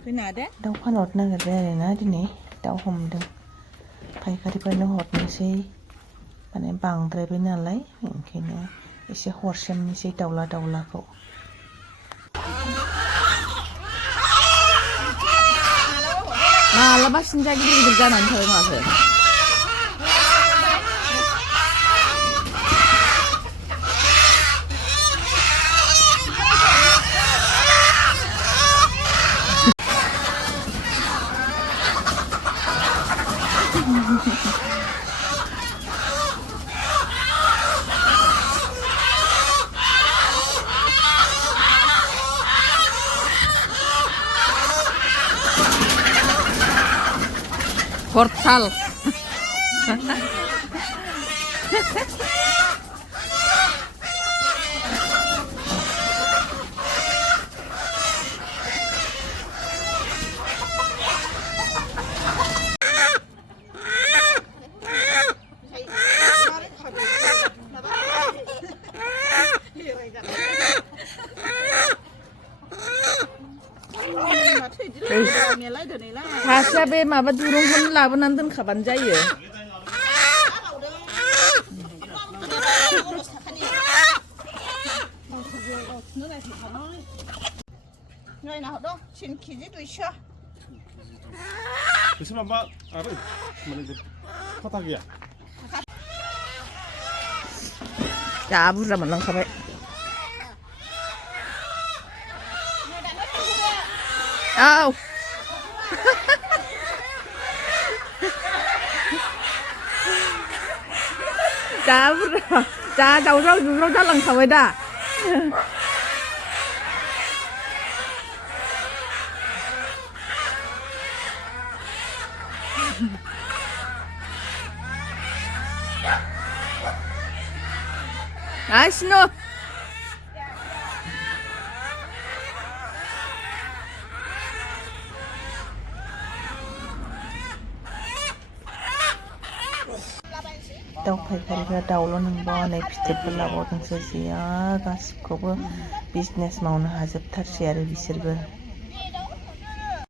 दाउ फानहरनो नागिरबाय आरोना दिनै दाउ हमदों फायखारिफोरनो हरनोसै माने बांद्रायबाय नालाय ओंखायनो एसे हरसोमनोसै दाउला दाउलाखौ मालाबा सिन्जा गिदिर गिदिर जानानै थाबाय माथो Portal. Hasa be maba durungkon labonan doनखाबानो जायो Bisa mama, apa? Mana itu? Kotak ya? जा बुरजा मोनलांखाबाय औ जा बुरजा जा दावराव दुराव जालांखाबाय दा 아시노 दाउ फायखारिफ्रा दाउल' नंबावा नै फिथोबबो लाबावदोंसो जिया गासिबखौबो बिजनेस मावनो हाजोबथारसै आरो बिसोरबो